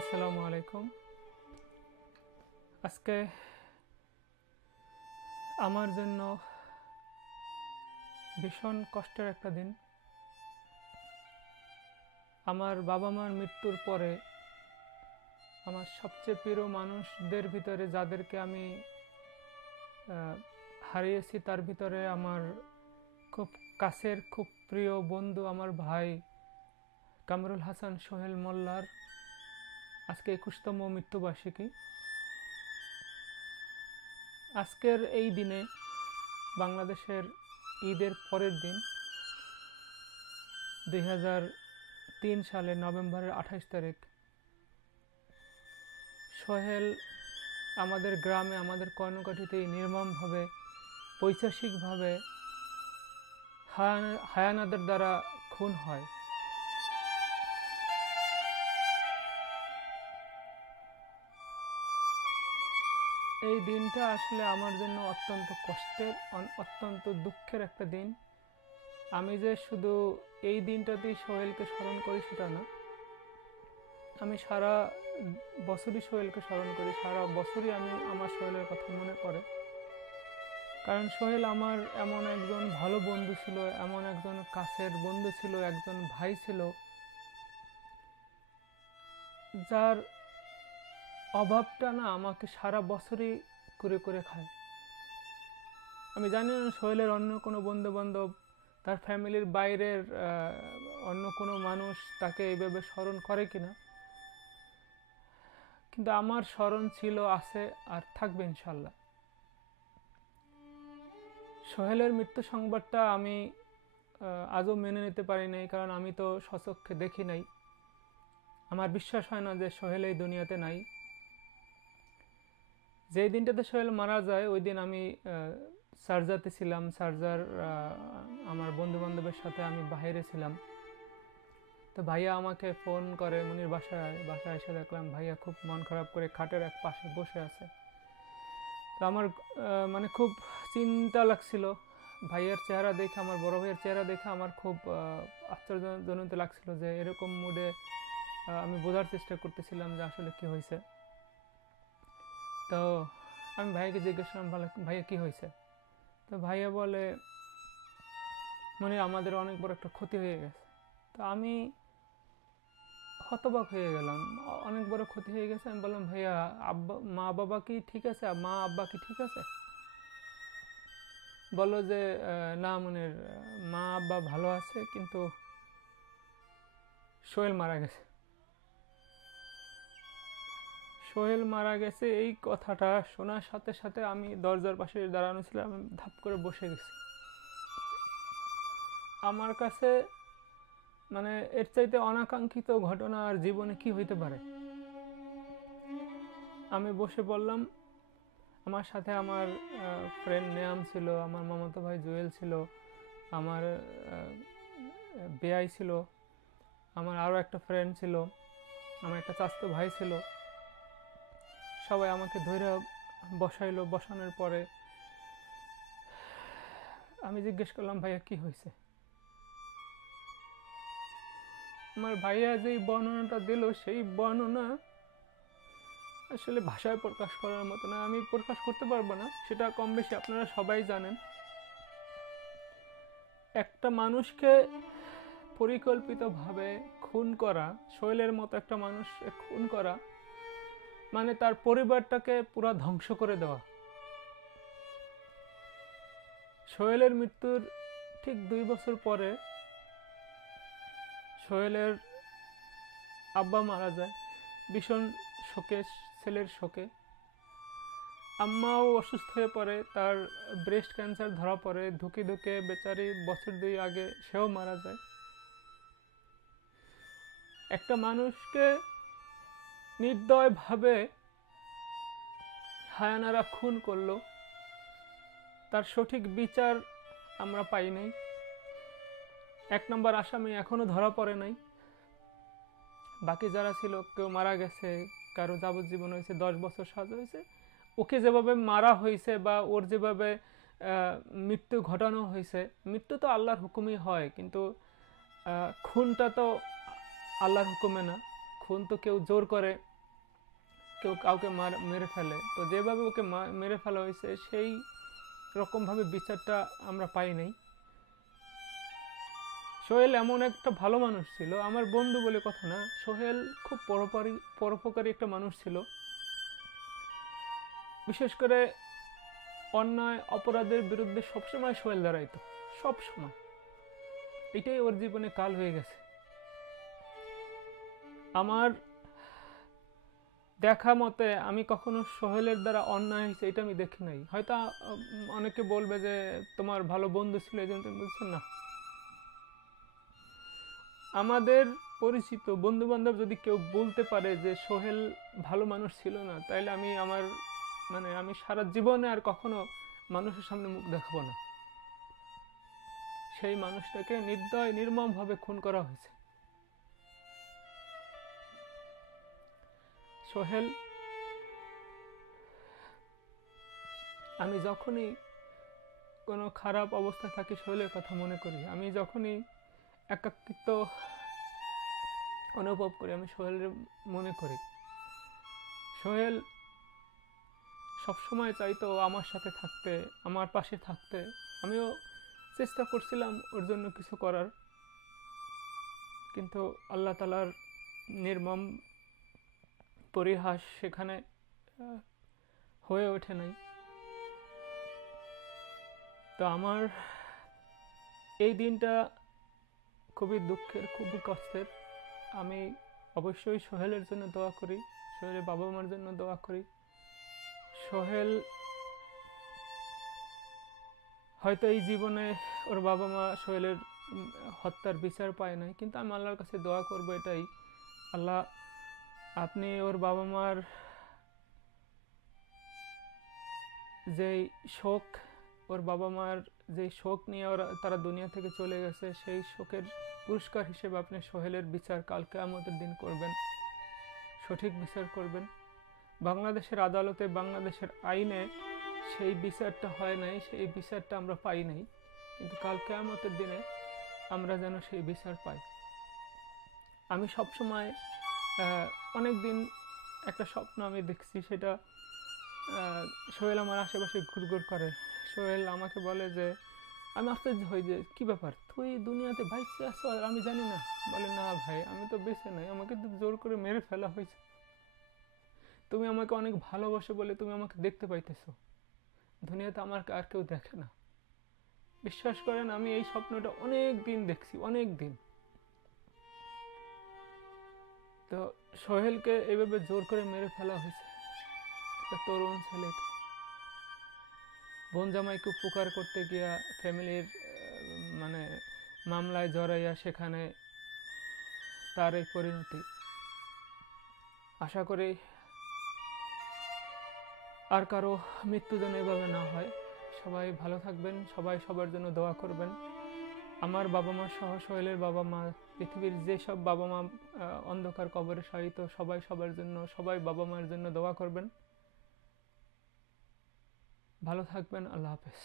আসসালামু আলাইকুম। আজকে আমার জন্য ভীষণ কষ্টের একটা দিন। আমার বাবা মার মৃত্যুর পরে আমার সবচেয়ে প্রিয় মানুষদের ভিতরে যাদেরকে আমি হারিয়েছি, তার ভিতরে আমার খুব কাছের খুব প্রিয় বন্ধু আমার ভাই কামরুল হাসান সোহেল মোল্লার আজকে 21তম মৃত্যুবার্ষিকী। আজকের এই দিনে বাংলাদেশের ঈদের পরের দিন 2003 সালে নভেম্বরের 28 তারিখ সোহেল আমাদের গ্রামে, আমাদের কর্ণকাঠিতেই নির্মমভাবে, পৈশাচিকভাবে হায়ানাদের দ্বারা খুন হয়। এই দিনটা আসলে আমার জন্য অত্যন্ত কষ্টের, অত্যন্ত দুঃখের একটা দিন। আমি যে শুধু এই দিনটাতেই সোহেলকে স্মরণ করি সেটা না, আমি সারা বছরই সোহেলকে স্মরণ করি, সারা বছরই আমার সোহেলের কথা মনে পড়ে। কারণ সোহেল আমার এমন একজন ভালো বন্ধু ছিল, এমন একজন কাছের বন্ধু ছিল, একজন ভাই ছিল, যার অভাবটা না আমাকে সারা বছরই করে করে খায়। আমি জানি না সোহেলের অন্য কোনো বন্ধু বান্ধব, তার ফ্যামিলির বাইরের অন্য কোনো মানুষ তাকে এইভাবে স্মরণ করে কিনা, কিন্তু আমার স্মরণ ছিল, আছে, আর থাকবে ইনশাল্লাহ। সোহেলের মৃত্যু সংবাদটা আমি আজও মেনে নিতে পারি নাই, কারণ আমি তো স্বচক্ষে দেখি নাই। আমার বিশ্বাস হয় না যে সোহেল এই দুনিয়াতে নাই। যেই দিনটাতে সোহেল মারা যায় ওই দিন আমি সার্জাতে ছিলাম। আমার বন্ধু বান্ধবের সাথে আমি বাইরে ছিলাম। তো ভাইয়া আমাকে ফোন করে মুনির বাসায় এসে দেখলাম ভাইয়া খুব মন খারাপ করে খাটের এক পাশে বসে আছে। তো আমার মানে খুব চিন্তা লাগছিল। ভাইয়ের চেহারা দেখে, আমার বড় ভাইয়ের চেহারা দেখে আমার খুব আশ্চর্যজনক লাগছিল যে এরকম মুডে আমি বোঝার চেষ্টা করতেছিলাম যে আসলে কি হয়েছে। তো আমি ভাইয়াকে জিজ্ঞেস করলাম, ভাইয়া কি হয়েছে? তো ভাইয়া বলে, মনে আমাদের অনেক বড় একটা ক্ষতি হয়ে গেছে। তো আমি হতবাক হয়ে গেলাম, অনেক বড় ক্ষতি হয়ে গেছে। আমি বললাম, ভাইয়া মা বাবা কি ঠিক আছে, মা আব্বা কি ঠিক আছে? বললো যে না মনের মা আব্বা ভালো আছে, কিন্তু সোহেল মারা গেছে। সোহেল মারা গেছে এই কথাটা শোনার সাথে সাথে আমি দরজার পাশে দাঁড়ানো ছিলাম, আমি ধাপ করে বসে গেছি। আমার কাছে মানে এর চাইতে অনাকাঙ্ক্ষিত ঘটনা আর জীবনে কি হইতে পারে। আমি বসে পড়লাম। আমার সাথে আমার ফ্রেন্ড নেয়াম ছিল, আমার মামাতো ভাই জুয়েল ছিল, আমার বেয়াই ছিল, আমার আরও একটা ফ্রেন্ড ছিল, আমার একটা চাচাতো ভাই ছিল। সবাই আমাকে ধরে বসাইলো। বসানোর পরে আমি জিজ্ঞেস করলাম, ভাইয়া কি হয়েছে? আমার ভাইয়া যেই বর্ণনাটা দিল সেই বর্ণনা আসলে ভাষায় প্রকাশ করার মতো না। আমি প্রকাশ করতে পারবো না, সেটা কম বেশি আপনারা সবাই জানেন। একটা মানুষকে পরিকল্পিতভাবে খুন করা, সোহেলের মতো একটা মানুষ খুন করা মানে তার পরিবারটাকে পুরো ধ্বংস করে দেওয়া। সোহেলের মৃত্যুর ঠিক 2 বছর পরে সোহেলের আব্বা মারা যায় ভীষণ শোকে, ছেলের শোকে। আম্মাও অসুস্থ হয়ে পড়ে, তার ব্রেস্ট ক্যান্সার ধরা পড়ে। ধুকে ধুকে বেচারি বছর 2 আগে সেও মারা যায়। একটা মানুষকে নির্দয়ভাবে হায়ানারা খুন করলো, তার সঠিক বিচার আমরা পাই নাই। 1 নম্বর আসামি এখনো ধরা পড়ে নাই। বাকি যারা ছিল, কেউ মারা গেছে, কারো যাবজ্জীবন হয়েছে, 10 বছর সাজা হয়েছে। ওকে যেভাবে মারা হয়েছে বা ওর যেভাবে মৃত্যু ঘটানো হয়েছে, মৃত্যু তো আল্লাহর হুকুমই হয়, কিন্তু খুনটা তো আল্লাহর হুকুমে না। খুন তো কেউ জোর করে, কেউ কাউকে মেরে ফেলে, তো যেভাবে ওকে মেরে ফেলা হয়েছে সেই রকমভাবে বিচারটা আমরা পাই নাই। সোহেল এমন একটা ভালো মানুষ ছিল, আমার বন্ধু বলে কথা না, সোহেল খুব পরোপকারী একটা মানুষ ছিল। বিশেষ করে অন্যায় অপরাধের বিরুদ্ধে সবসময় সোহেল দাঁড়াইতো, সবসময়। এটাই ওর জীবনে কাল হয়ে গেছে। আমার দেখা মতে আমি কখনো সোহেলের দ্বারা অন্যায় হয়েছে এটা আমি দেখি নাই। হয়তো অনেকে বলবে যে তোমার ভালো বন্ধু ছিল এই জন্য তুমি বলছো না। আমাদের পরিচিত বন্ধু বান্ধব যদি কেউ বলতে পারে যে সোহেল ভালো মানুষ ছিল না, তাইলে আমি সারা জীবনে আর কখনো মানুষের সামনে মুখ দেখাবো না। সেই মানুষটাকে নির্মমভাবে খুন করা হয়েছে। সোহেল, আমি যখনই কোনো খারাপ অবস্থায় থাকি সোহেলের কথা মনে করি। আমি যখনই একাকিত্ব অনুভব করি আমি সোহেলের মনে করি। সোহেল সবসময় চাইতো আমার সাথে থাকতে, আমার পাশে থাকতে। আমিও চেষ্টা করছিলাম ওর জন্য কিছু করার, কিন্তু আল্লাহ তাআলার নির্মম পরিহাস সেখানে হয়ে ওঠে নাই। তো আমার এই দিনটা খুবই দুঃখের, খুবই কষ্টের। আমি অবশ্যই সোহেলের জন্য দোয়া করি, সোহেলের বাবা মার জন্য দোয়া করি। সোহেল হয়তো এই জীবনে ওর বাবা মা সোহেলের হত্যার বিচার পায় নাই, কিন্তু আমি আল্লাহর কাছে দোয়া করব এটাই, আল্লাহ আপনি ওর বাবা মার যেই শোক, ওর বাবা মার যেই শোক নিয়ে তারা দুনিয়া থেকে চলে গেছে, সেই শোকের পুরস্কার হিসেবে আপনি সোহেলের বিচার কাল কিয়ামতের দিন করবেন, সঠিক বিচার করবেন। বাংলাদেশের আদালতে, বাংলাদেশের আইনে সেই বিচারটা হয় নাই, সেই বিচারটা আমরা পাই নাই, কিন্তু কাল কিয়ামতের দিনে আমরা যেন সেই বিচার পাই। আমি সবসময় অনেক দিন একটা স্বপ্ন আমি দেখছি, সেটা সোহেল আমার আশেপাশে ঘুরঘুর করে। সোহেল আমাকে বলে যে, আমি আশ্চর্য হই যে কী ব্যাপার, তুই দুনিয়াতে বেঁচে আছো আর আমি জানি না। বলে, না ভাই, আমি তো বেঁচে নাই, আমাকে তো জোর করে মেরে ফেলা হয়েছে। তুমি আমাকে অনেক ভালোবাসো বলে তুমি আমাকে দেখতে পাইতেছো, দুনিয়াতে আমার আর কেউ দেখে না। বিশ্বাস করেন, আমি এই স্বপ্নটা অনেক দিন দেখছি, অনেক দিন। তো সোহেলকে এভাবে জোর করে মেরে ফেলা হয়েছে, একটা তরুণ ছেলেকে। বোন জামাইকে উপকার করতে গিয়া ফ্যামিলির মামলায় জড়াইয়া সেখানে তার এই পরিণতি। আশা করি আর কারো মৃত্যু যেন এভাবে না হয়। সবাই ভালো থাকবেন, সবাই সবার জন্য দোয়া করবেন। আমার বাবা মা সহ সোহেলের বাবা মা, পৃথিবীর যেসব বাবা মা অন্ধকার কবরে শায়িত, সবাই সবার জন্য, সবাই বাবা মার জন্য দোয়া করবেন। ভালো থাকবেন। আল্লাহ হাফেজ।